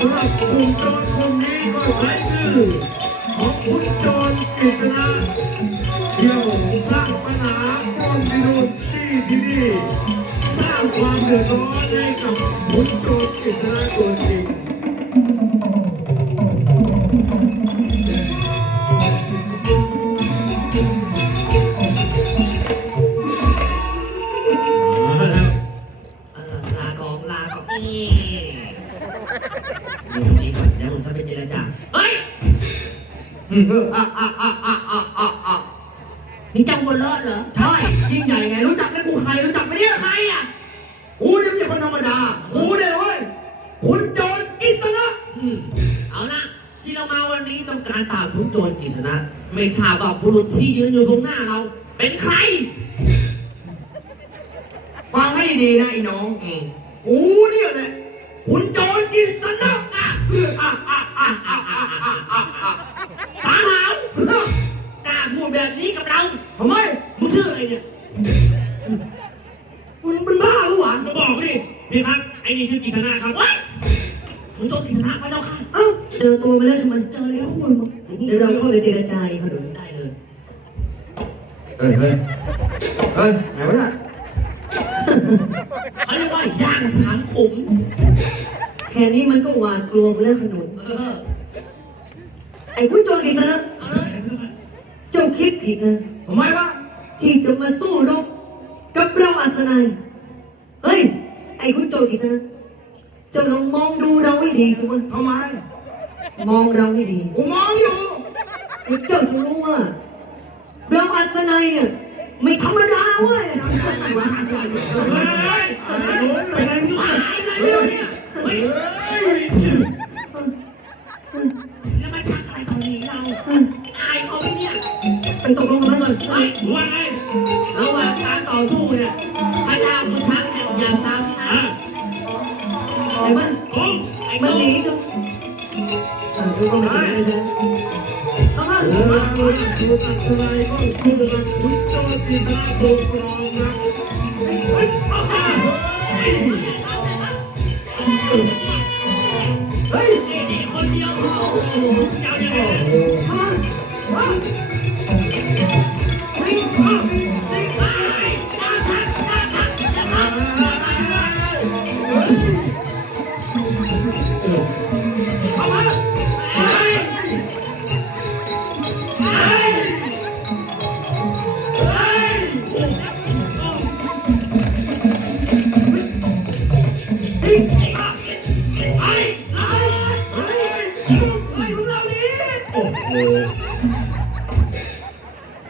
สำหรับกลุ่มโจรคนนี้ก็ใช้ชื่อของคุณโจรกฤษณะเที่ยวสร้างปัญหาปล้นพิรุธที่ที่นี่ สร้างความเดือดร้อนให้กับคุณโจรกฤษณะตัวจ อยู่ตรงนี้ก่อนเดี๋ยวผมจะไปเจรจาเฮ้ยอืมเอออะอะอะอะอะอะอะนี่เจ้าบนรอดเหรอใช่ยิ่งใหญ่ไงรู้จักไหมกูใครรู้จักไหมเนี่ยใครอะกูเนี่ยไม่ใช่คนธรรมดากูเนี่ยเว้ยคุณโจรกิษณะอืมเอาละที่เรามาวันนี้ต้องการตามคุณโจรกิษณะไม่ทราบว่าบุรุษที่ยืนอยู่ตรงหน้าเรา เป็นใครฟังให้ดีนะไอ้น้อง กูเนี่ยแหละ คุณโจรกินสนับนะสามหาวกล้าพูดแบบนี้กับเราทำไมมึงชื่ออะไรเนี่ยมึงเป็นบ้าหรือหวานมาบอกดิพี่ครับ ไอ้นี่ชื่อกิษณะครับโว้ยขุนโจรกิษณะพระเจ้าค่ะเอ้าเจอตัวมาแล้วใช่ไหมเจอแล้วคุณเดี๋ยวเราเข้าไปเจรจาอีกครับได้เลย เฮ้ยเฮ้ยเฮ้ยไหนวะเนี่ย เขาเรียกว่าย่างสามขุมแค่นี้มันก็หวาดกลัวไปแล้วขนุนเออไอ้ผู้โจรกิษณะเอาเลยเจ้าคิดผิดนะ ทำไมวะที่จะมาสู้รบกับเราอัศนัย เฮ้ย ไอ้คุณโจรกิษณะเจ้าลองมองดูเราให้ดีสิวะทำไมมองเราให้ดีกูมองอยู่ ไอ้เจ้าจะรู้ว่า เราอัศนัยเนี่ย ไม่ธรรมดาเว้ยอะไรวะเป็นอไรอยู่อะไรเลยแล้วมันชักอะไรตรงนี้เราอเขาไหมเนี่ยไปตกลงกันมันก่อนไว้ระหว่างการต่อสู้เนี่ยพระเาคุชักเนี่ยอย่าซ้ำนะไอ้มันไอ้มันหนีจ้ะ Rambo is good at tonight, good at that quick start, is that so strong? Hey! Hey!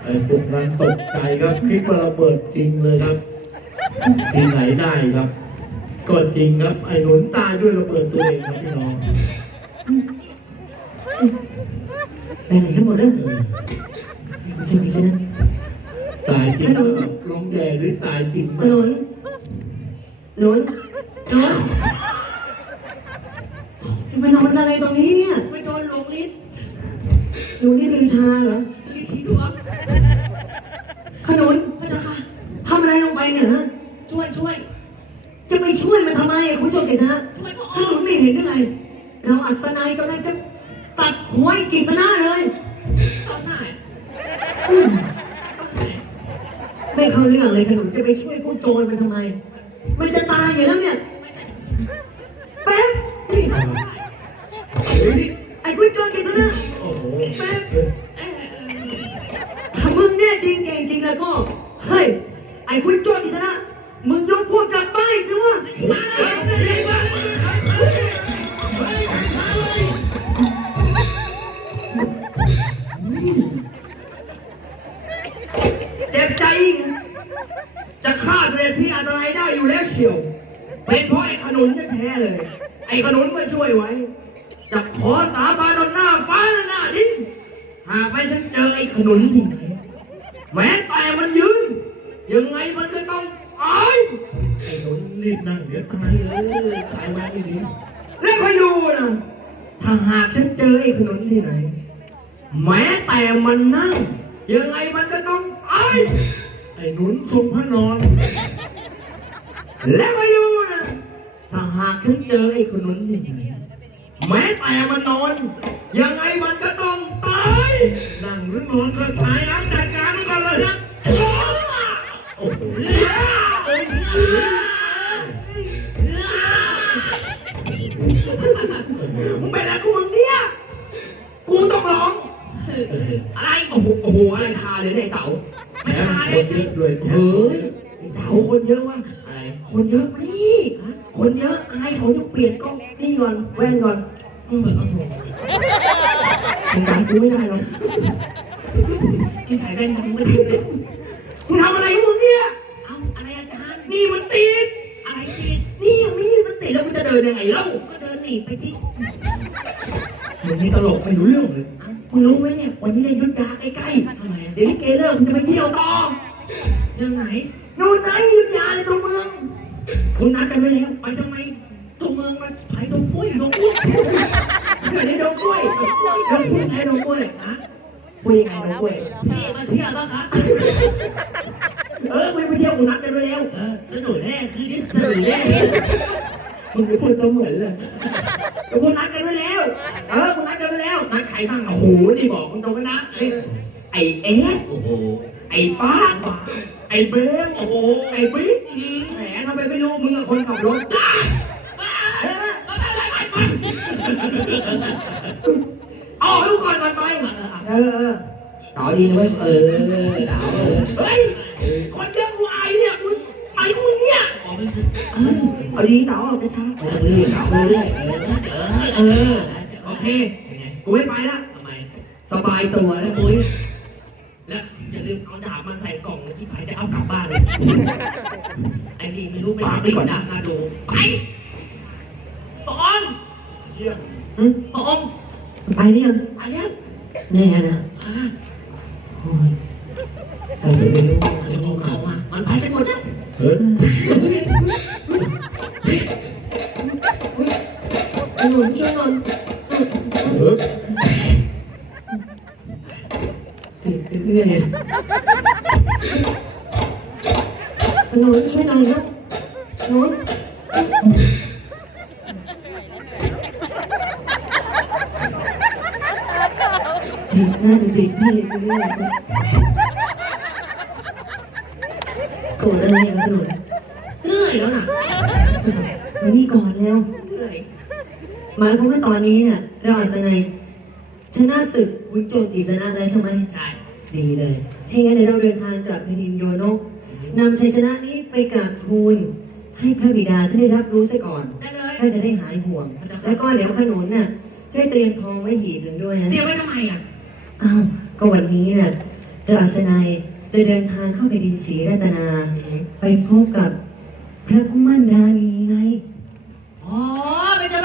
ไอ้พวกนั้นตกใจครับคิดว่าระเบิดจริงเลยครับที่ไหนได้ครับ ก็จริงครับ ไอ้หนุนตายด้วยระเบิดตัวเองครับพี่น้องไปไหนกันหมดแล้วเออคุณโจรกิษณะตายจริงครับลงแย่หรือตายจริงขนุนหนุนหนุน เนี่ยฮะ ช่วยช่วย จะไปช่วยมันทำไมอะคุณโจรกิษณะช่วยพระของนุนค์ไม่เห็นหรือไงเราอัศนัยกำลังจะตัดหัวไอ้กิษณะเลยตอนไหนอืมตอนไหนไม่เข้าเรื่องเลยขนุนจะไปช่วยผู้โจรมันทำไม มันจะตายอยู่แล้วเนี่ยไม่ใช่แป๊บนี่เฮ้ยไอ้ผู้โจรกิษณะโอ้โหแป๊บเฮ้ยเออถ้ามึงแน่จริงเก่งจริงแล้วก็ เฮ้ย ไอ้คุณโจรกิษณะมึงยกพวกกลับบ้านสิวะมาเจ็บใจอีกจะฆ่าเด็จพี่อันตรายได้อยู่แล้วเชียว เป็นเพราะไอ้ขนุนแท้ๆเลย ไอ้ขนุนม่ช่วยไว้ จะขอสาบานต่อหน้าฟ้าและหน้าดินหากไม่ฉันเจอไอ้ขนุนที่ไหนแม้แต่มันยืน ยังไงมันก็ต้องตายไอ้หนุนรีบนั่งเดี๋ยวตายเลยตายมาไม่ดีแล้วคอยดูนะถ้าหากฉันเจอไอ้ขนุนที่ไหน แม้แต่มันนั่ง ยังไงมันก็ต้องตายไอ้หนุนทรงพระนอน และมาดูนะถ้าหากฉันเจอไอ้ขนุนที่ไหนแม้แต่มันนอน ยังไงมันก็ต้องตายนั่งหรือนอนก็ตายเอาจัดการมันก่อนเลยนะ โอ้โหมึงเป็นอะไรกูเนี่ย กูต้องร้อง อะไร โอ้โหโอ้โหอะไรคาเลยเนี่ยไอ้เต๋าแถมคนเยอะด้วยเฮ้ยไอ้เต๋าคนเยอะว่ะ อะไร คนเยอะมานี่ คนเยอะอายเขาจะเปลี่ยนกล้องนี่ก่อนแว่นก่อนอืมมึงจำกูไม่ได้หรอกนี่ใส่แว่นทำไม่ดีเลย มึงทำอะไรของมึงเนี่ย เอ้าอะไรอาจารย์ นี่มันติด อะไรติด นี่มีดมันติดแล้วมึงจะเดินยังไงเล่าก็เดินหนีไปที่มึงนี่ตลกไม่รู้เรื่องเลยมึงรู้ไหมเนี่ยวันนี้เล่นยุทธยาใกล้ทำไมๆอะเดี๋ยวลิเกเลิกมึงจะไปเที่ยวต่อเรื่องไหนนู่นไหนยุทธยาในตัวเมืองคุณนัดกันไว้แล้วไปทำไมตัวเมืองมาไผ่ดงกล้วยดงกล้วยเดี๋ยวนี้ดงกล้วยดงกล้วยดงกล้วยไงดงกล้วยนะพูดยังไงดงกล้วยพี่มาเที่ยวบ้างครับ นุกแน่คืนนี้สนุกแน่มึงไปพูดตัวเหมือนเลยคุณนัดกันไว้แล้ว เออคุณนัดกันไว้แล้วนัดใครบ้างโอ้โหนี่บอกมึงตรงกันนะไอ้ไอ้เอสโอ้โหไอ้ป้าไอ้เบลโอ้โหไอ้บิ๊กแหมทำไมไม่รู้มึงกับคนขับรถเอาให้กูก่อนก่อนไปเออต่อดีนะเว้ยเออเฮ้ยคนเยอายเนี่ยมึงไปมึง เออกไปสิเออเอาดีต่อเอาช้าไม่ต้องรีบดาวไม่ต้องรีบเออเออเออโอเคเป็นไงกูไม่ไปละทำไม สบายตัวแล้วปุ้ยแล้วอย่าลืมเอาดาบมาใส่กล่องที่ไผ่จะเอากลับบ้านเลยไอ้นี่ไม่รู้ไม่รู้ติดดาบมาดูไปปอนเยี่ยมอืมปอนไปหรือยังไปแล้วแน่นะอ่าโอ้ยใครจะไปรู้เดี๋ย เฮ้ยขนุนช่วยหน่อยเฮ้ยติดเรื่อยขนุนช่วยหน่อยครับขนุนติดหน้าติดพี่ไปเรื่อย โกรธอะไรอะขนุนเหนื่อยแล้วนะมานี่ก่อนแล้วเหนื่อยหมายความว่าตอนนี้เนี่ยเราอัศนัยชนะศึกคุณโจรกิษณะแล้วใช่ไหมใช่ดีเลยถ้าอย่างนั้นเดี๋ยวเราเดินทางกลับไปดินโยนกนำชัยชนะนี้ไปกราบทูลให้พระบิดาท่านได้รับรู้ซะก่อนได้เลยท่านจะได้หายห่วง แล้วก็เดี๋ยวขนุนน่ะช่วยเตรียมทองไว้หีบหนึ่งด้วยนะเตรียมไว้ทำไมอะอ้าวก็วันนี้น่ะเราอัศนัย จะเดินทางเข้าไปดินสีรัตนา ไปพบกับพระกุมารดานีไง อ๋อไม่จะ